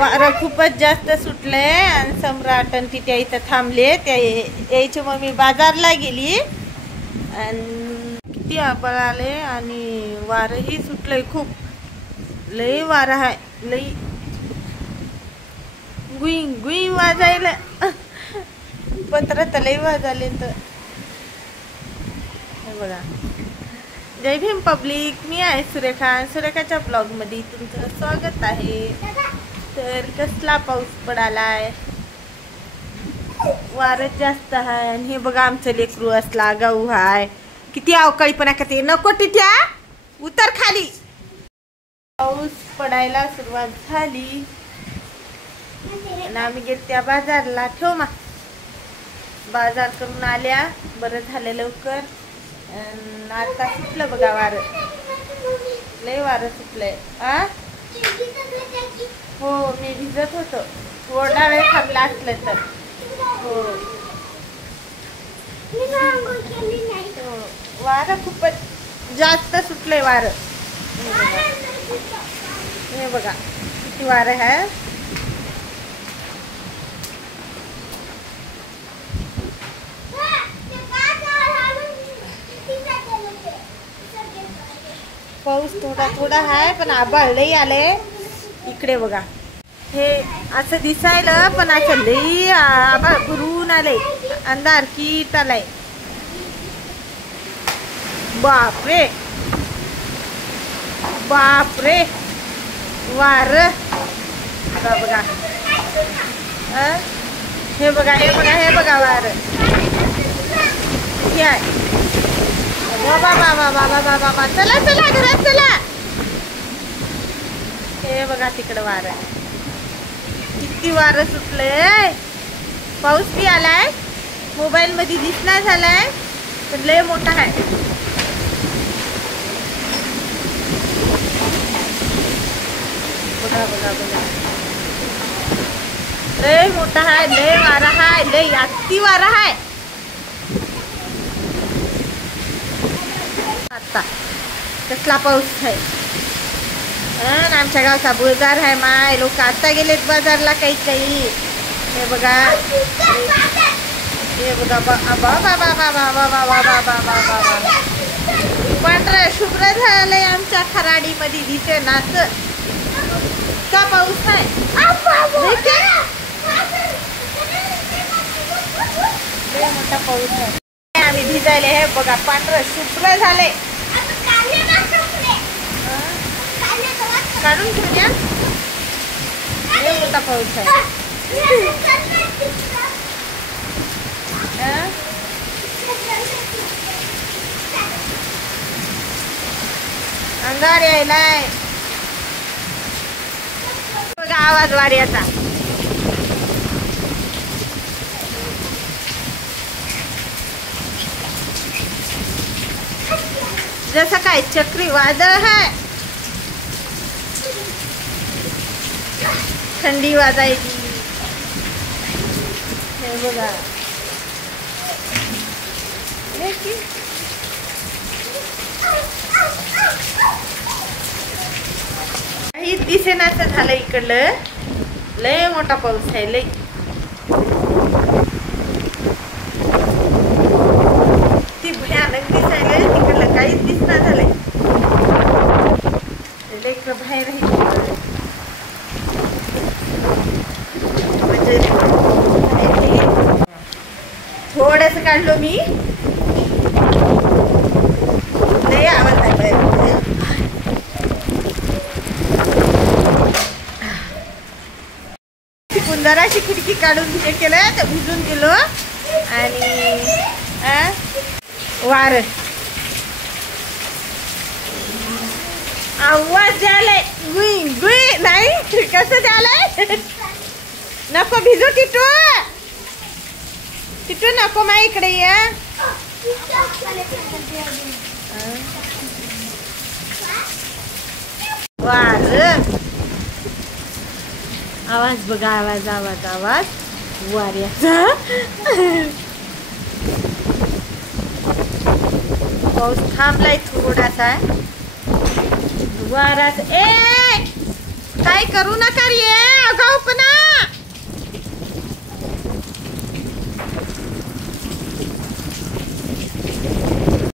वारं खूपच जास्त सुटले आणि सम्राट आणि तिथे इथं थांबले. त्या यायची मम्मी बाजारला गेली आणि किती आबळ आले आणि वारंही सुटलंय खूप. लई वारं आहे, लई गुई गुई वाजायला. पत्र तर लई वाजाले. तर हे बघा. जय भीम पब्लिक, मी आहे सुरेखा. सुरेखाच्या ब्लॉगमध्ये तुमचं स्वागत आहे. तर कसला पाऊस पडालाय, वारच जास्त आहे. आणि हे बघा आमचं लेकरू असला गाऊ हाय, किती अवकाळीपणा करते. नको तिथ्या, उतर खाली. पाऊस पडायला सुरुवात झाली आणि आम्ही गेलो त्या बाजारला. ठेव मा, बाजार करून आल्या. बरं झालं लवकर. आता सुटलं बघा वारं, लय वारं सुटलंय. हो, मी भिजत होतो. थोडा वेळ थांबला असलं तर. हो, वारं खूपच जास्त सुटलंय वारं. हे बघा किती वारं आहे. पाऊस थोडा थोडा आहे पण आभाळ लई आले इकडे बघा. हे असं दिसायला पण असं लई आभाळ भरून आले, अंधार कीट आलाय. बापरे बापरे वार बघा. हे बघा, हे बघा, हे बघा वार. बाबा बाबा बाबा बाबा बाबा, चला चला घरात चला. हे बघा तिकडं वार, किती वारं सुटलंय. पाऊस बी आलाय, मोबाईल मध्ये दिसला झालाय पण लय मोठा आहे. बघा बघा बघा, लय मोठा आहे, लय वारा आहे, लय अति वारा आहे. आता कसला पाऊस आहे. आमच्या गावचा बाजार आहे. माय लोक आता गेलेत बाजारला काही काही. हे बघा, हे बघा बाबा बाबा बाबा बाबा बाबा बाबा. पांढरं शुभ्र झालंय आमच्या खराडी मध्ये दिसे नाच. का पाऊस आहे, मोठा पाऊस आहे. आम्ही भिजायले. हे बघा पांढरं शुभ्र झाले. काढून घेऊया, लय मोठा पाऊस आहे. अंधार यायलाय बघा. आवाज वाऱ्याचा. जसं काय चक्रीवादळ आहे. थंडी वाजायची. हे बघा, काही दिसेनाचं झालं इकडलं. लय मोठा पाऊस आहे, लय. ती भयानक दिसायला तिकडलं काहीच दिसना झालंय. लेकरं बाहेर थोडस काढलो मी. लय आवाज आहे. जराशी खिडकी काढून हे केलं तर भिजून गेलो. आणि वार आवाज द्यालाय, गुई गुई. नाही कसं द्यालाय. नको भिजू टिटू, टिटू नको. मा इकडे ये. वार, आवाज बघा, आवाज आवाज आवाज वाऱ्याचा. पाऊस थांबलाय थोडासा. वारात. ए काय करू नका रे.